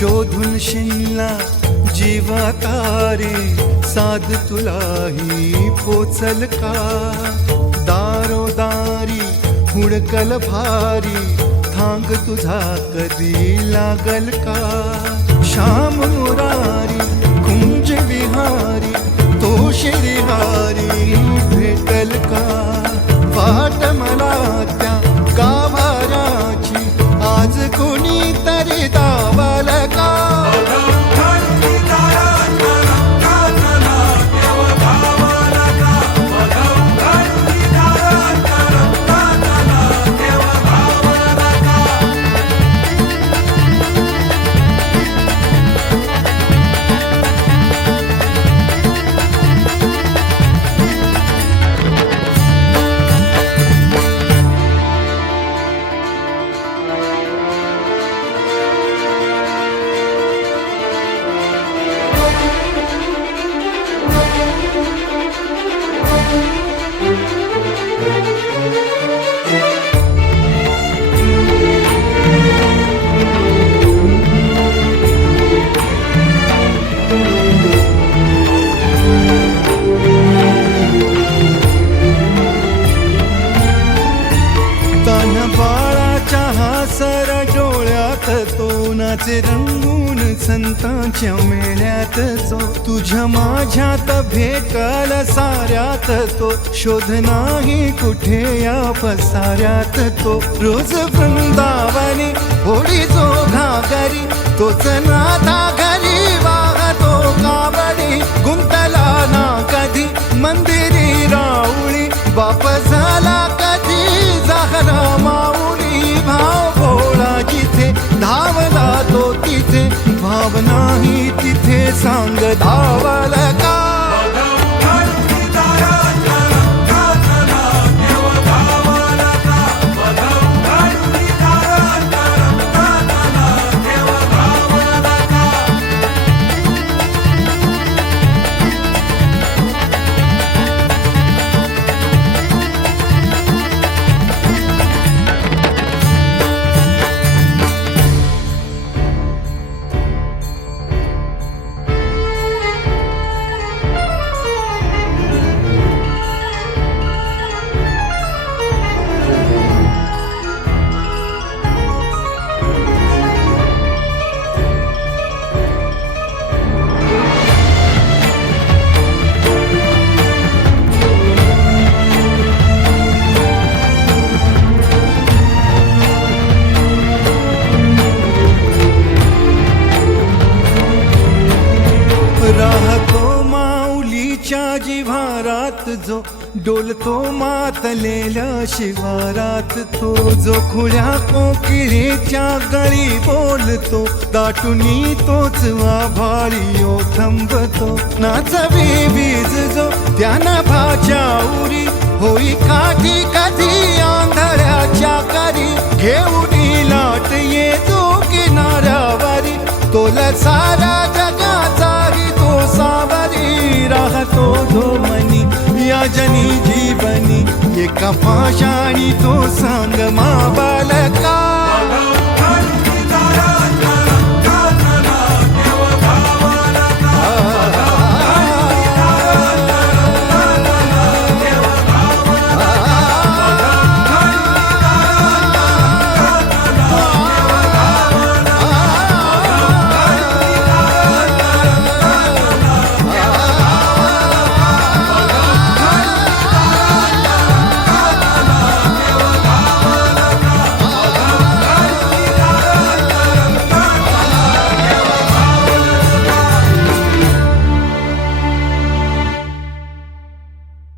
शोधून शिनला जीवा तारे साध तुलाही पोचल का दारोदारी हुडकल भारी थांग तुझा कधी लागल का श्याम मुरारी कुंज विहारी तो श्रीहारी भेटल का वाट मला त्या गाभाराची आज कोणी तरी दावाल का सर डोळ्यात तो नाचे रंगून संतांच्या मेळ्यात जो तुझ्या माझ्यात भेटल साऱ्यात तो शोध नाही कुठे या पसाऱ्यात तो रोज वृंदावनी होडी जो घागरी तोच नाथा घरी वाहतो कावडी गुंतला ना कधी मंदिरी राऊळी बाप झाला कधी जाहरा माऊली भाव भोळा जिथे धावला तो तिथे भाव नाही तिथे सांग धावल का राहतो माऊलीच्या जिव्हारात जो डोलतो मातलेल्या शिवारात तो जो खुल्या कोकिळेच्या गळी बोलतो दाटुनी तोच आभाळी ओ थंबतो नाचवी वीज जो त्यानं भाच्या उरी होई काठी कधी आंधळ्याच्या करी घेऊन लाट येतो किनाऱ्यावरी तोला सारा जगाचाही तो सावरी राहतो धोमनी या जनी जीवनी एका पाशाणी तो सांग मा बालका